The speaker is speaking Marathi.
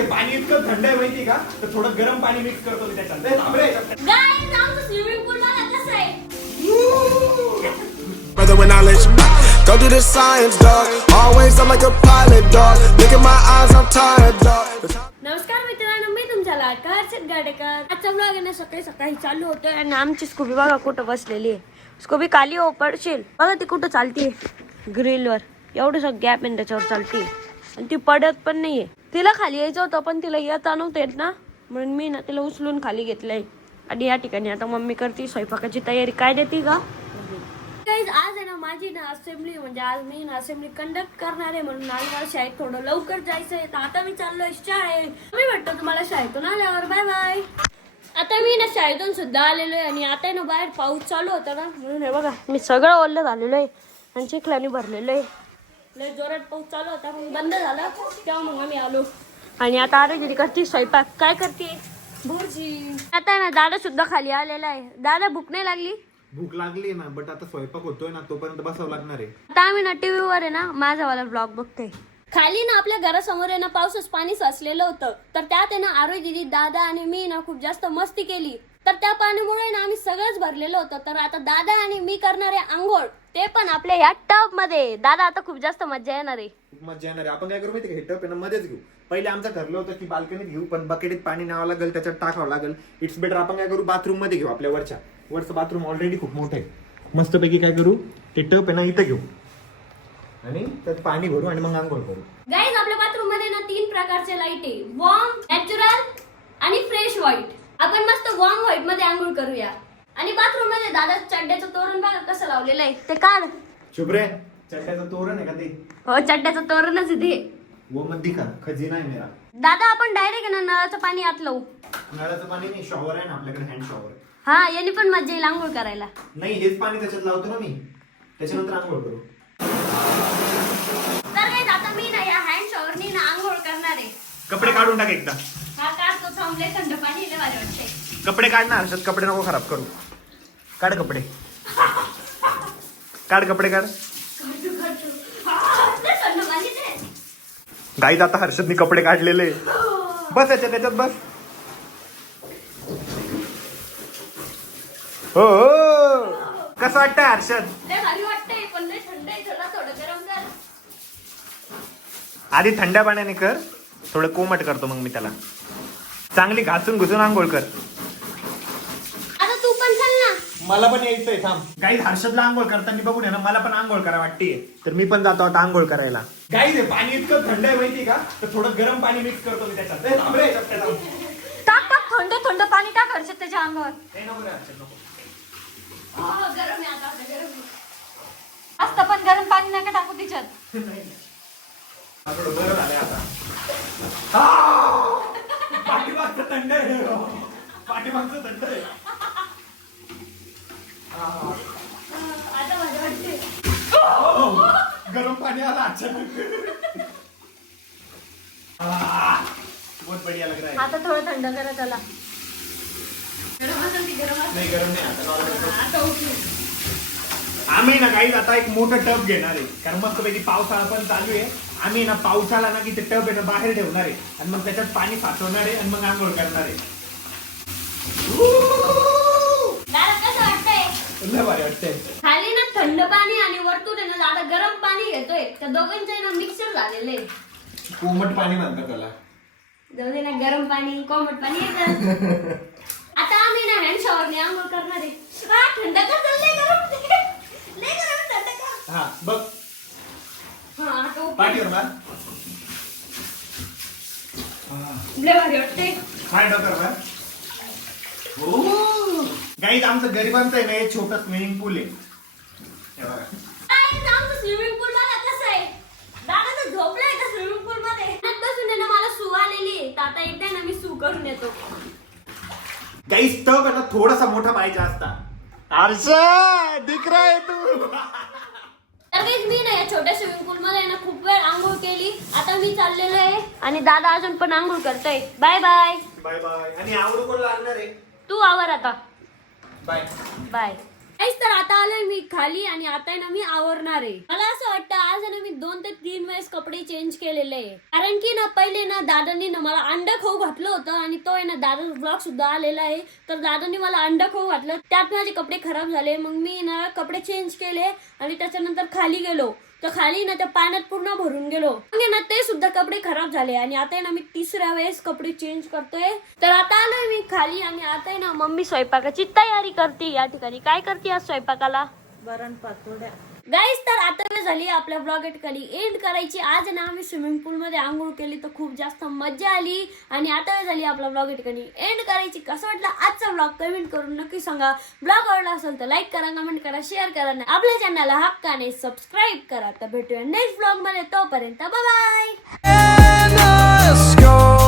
हे पाणी इतकं थंड आहे माहिती का, तर थोडं गरम पाणी मिक्स करतो मी त्याच्यात. गाईज आमचं स्विमिंग पूल बघा कसं आहे. Brother, when I let you go do the science, dog. Always I'm like a pilot, dog. Look at my eyes, I'm tired, dog. नमस्कार मित्रांनो, मी तुमच्या लाडका हर्षद गाडेकर. आजचा ब्लॉग आहे ना सकाळी सकाळी चालू होतोय आणि आमची स्कूबी बघा कुठं बसलेली आहे. स्कूबी खाली हो पडशील बघा ती कुठं चालतीये ग्रिलवर. एवढं गॅप आहे त्याच्यावर चालते आणि ती पडत पण नाहीये. तिला खाली यायचं होतं पण तिला येता नव्हतं येत ना, म्हणून मी ना तिला उचलून खाली घेतलंय. आणि या ठिकाणी आता मम्मी करते स्वयंपाकाची तयारी. काय देते का आज आहे ना माझी ना असेंब्ली, म्हणजे आज मी ना असेंब्ली कंडक्ट करणार आहे म्हणून आज मला शाळेत थोडं लवकर जायचंय. तर आता मी चाललोय शाळेत. मी भेटतो तुम्हाला शाळेतून आल्यावर. Bye bye. आता मी ना शाळेतून सुद्धा आलेलो आहे आणि आता ना बाहेर पाऊस चालू होता ना, म्हणून हे बघा मी सगळं ओल्लं झालेलो आहे आणि चिखलाने भरलेलो आहे. लय जोरात पाऊस चालू होता मग बंद झाला तेव्हा मग आम्ही आलो. आणि आता आरोग्य करते स्वयंपाक. काय करते भुर्जी. आता ना दादा सुद्धा खाली आलेला आहे. दादा भूक नाही लागली? भूक लागली ना, बट आता स्वयंपाक होतोय ना, तोपर्यंत बसावं लागणार आहे. आता आम्ही ना टीव्ही वर आहे ना माझावाला ब्लॉग बघते. खाली ना आपल्या घरासमोर आहे ना पावसाच पाणी साचलेलं होतं. तर त्यात आहे ना आरोग्य दिदी, दादा आणि मी ना खूप जास्त मस्ती केली. तर त्या पाण्यामुळे ना आम्ही सगळंच भरलेलं होतं. तर आता दादा आणि मी करणार आहे आंघोळ, ते पण आपल्या या टब मध्ये. दादा आता खूप जास्त मजा येणार आहे. खूप मजा येणार आहे. आपण काय करू माहिती का, हे टप आहे ना मध्येच घेऊ. पहिले आमचं ठरलं होतं की बाल्कनीत घेऊ, पण बकेटीत पाणी न्यावं लागेल, त्याच्यात टाकावं लागेल. इट्स बेटर आपण काय करू, बाथरूम मध्ये घेऊ. आपल्या वरचं बाथरूम ऑलरेडी खूप मोठं आहे. मस्तपैकी काय करू, ते टप आहे ना इथं घेऊ आणि त्यात पाणी भरू आणि मग आंघोळ करू. गाईज आपल्या बाथरूम मध्ये ना 3 प्रकारचे लाईट आहे, वॉर्म, नॅचरल आणि फ्रेश व्हाईट. आपण मस्त वॉर्म व्हाईट मध्ये आंघोळ करूया. आणि बाथरूम मध्ये दादा चड्ड्याचं तोरण बघा कसं लावलेलं आहे. ते काढ. शुभ रे, चड्ड्याचं तोरण आहे का ते? हो चड्ड्याचं तोरणच आहे ते. वो मध्य का खजिना आहे मेरा. दादा आपण डायरेक्ट ना नळाचं पाणी आत लावू. नळाचं पाणी नाही, शॉवर आहे ना आपल्याकडे, हँड शॉवर. हा याने पण मजा येईल आंघोळ करायला. नाही, हेच पाणी त्याच्यात लावतो ना मी, त्याच्यानंतर आंघोळ करू. तर गाईज आता मी ना या हँड शॉवरनी ना आंघोळ करणार आहे. कपडे काढून टाक एकदा. हा काढतो, थांबले थंड पाणी लय भारी वाटते. कपडे काढ ना हर्षद, कपडे नको खराब करू. काढ कपडे, काढ कपडे काढ. थंड पाणी दे. गाईज आता हर्षदनी कपडे काढलेले. बस त्याच्यात बस. हो कसं वाटतंय हर्षद? लय भारी वाटतंय पण लय थंड आहे. थोडं गरम कर. आधी थंड्या पाण्याने कर, थोडं कोमट करतो मग मी त्याला. चांगली घासून घुसून आंघोळ कर. आता तू पण चल ना. मला पण यायचंय, थांब. गाईज हर्षदला आंघोळ करताना बघून आहे ना, मला पण आंघोळ करा वाटते. तर मी पण जातो आता आंघोळ करायला. गाईज हे पाणी इतकं थंड आहे माहिती का, तर थोडं गरम पाणी मिक्स करतो मी त्याच्यात. टाक थंड पाणी टाक हर्षद त्याच्या अंगावर. गरम आहे आता गरम आहे. असतं पण गरम पाणी नका टाकू तिच्यात. थोडं बरं झालंय आता. पाठीमागचं थंड आहे, पाठीमागचं थंड आहे. आता माझ्या वाटते गरम पाणी आला अचानक. बहुत बढ़िया लग रहा है. आता थोडं थंड करा त्याला. गरम असेल ती गरम असेल. नाही गरम नाही आता, नॉर्मल. आता उठली. आम्ही ना काही आता एक मोठं टब घेणार आहे, कारण मस्तपैकी पावसाळा पण चालू आहे. आम्ही ना पावसाळा ना की ते टब आहे ना बाहेर ठेवणार आहे आणि मग त्याच्यात पाणी साचवणार आहे आणि मग आंघोळ करणार आहे. दादा कसं वाटतंय? लय भारी वाटतंय. खाली ना थंड पाणी आणि वरतून आहे ना दादा गरम पाणी घेतोय. त्या दोघांचं ना मिक्सर झालेलं आहे. कोमट पाणी म्हणतात त्याला. जाऊ दे ना, गरम पाणी कोमट पाणी येतं. आता आम्ही ना हँड शॉवरने आंघोळ करणार आहे. थंड का चाललंय गरम लय गरम थंड का. हा बघ, हा आता उठ. पाठीवर मार. लय भारी वाटतंय. काय डॉक्टर मार. हो गाईज आमचं गरिबांचं आहे ना एक छोटं स्विमिंग पूल आहे. हे बघा. आमचं स्विमिंग पूल बघा कसं आहे. दादा तर झोपलाय का स्विमिंग पूल मध्ये. बसून ना मला सू आलेली आहे. तर आता एकदा ना मी सू करून येतो. गाईज टब आहे ना थोडासा मोठा पाहिजे असता. हर्षद दिख रहा है तू. तर गाईज मी ना या छोट्या स्विमिंग पूल मध्ये ना खूप वेळ आंघोळ केली. आता मी चाललेलो आहे आणि दादा अजून पण आंघोळ करतोय. Bye bye. Bye bye. आणि आवडू कोण लागणार आहे? तू आवर आता. Bye bye. काहीच तर आता आलोय मी खाली आणि आता आहे ना मी आवरणार आहे. मला असं वाटतं आज आहे ना मी 2 ते 3 वेळेस कपडे चेंज केलेले आहे. कारण की ना पहिले ना दादांनी ना मला अंडा खाऊ घातलं होतं आणि तो आहे ना दादा ब्लॉग सुद्धा आलेला आहे. तर दादांनी मला अंडा खाऊ घातलं, त्यात माझे कपडे खराब झाले. मग मी ना कपडे चेंज केले आणि त्याच्यानंतर खाली गेलो. तर खाली ना त्या पाण्यात पूर्ण भरून गेलो. मग ना ते सुद्धा कपडे खराब झाले आणि आता आहे ना मी 3ऱ्या वेळेस कपडे चेंज करतोय. तर आता आलोय मी खाली आणि आता आहे ना मम्मी स्वयंपाकाची तयारी करते. या ठिकाणी काय करते आज स्वयंपाकाला? वरण पातोड्या. गाईस तर आता वेळ झाली आपल्या ब्लॉग खाली एंड करायची. आज ना आम्ही स्विमिंग पूल मध्ये आंघोळ केली तर खूप जास्त मजा आली आणि आता वेळ झाली आपला ब्लॉग खाली एंड करायची. कसं वाटलं आजचा ब्लॉग कमेंट करून नक्की सांगा. ब्लॉग आवडला असेल तर लाईक करा, कमेंट करा, शेअर करा, आपल्या चॅनलला हक्काने सबस्क्राईब करा. तर भेटूया नेक्स्ट ब्लॉग मध्ये. तोपर्यंत bye bye. And let's go.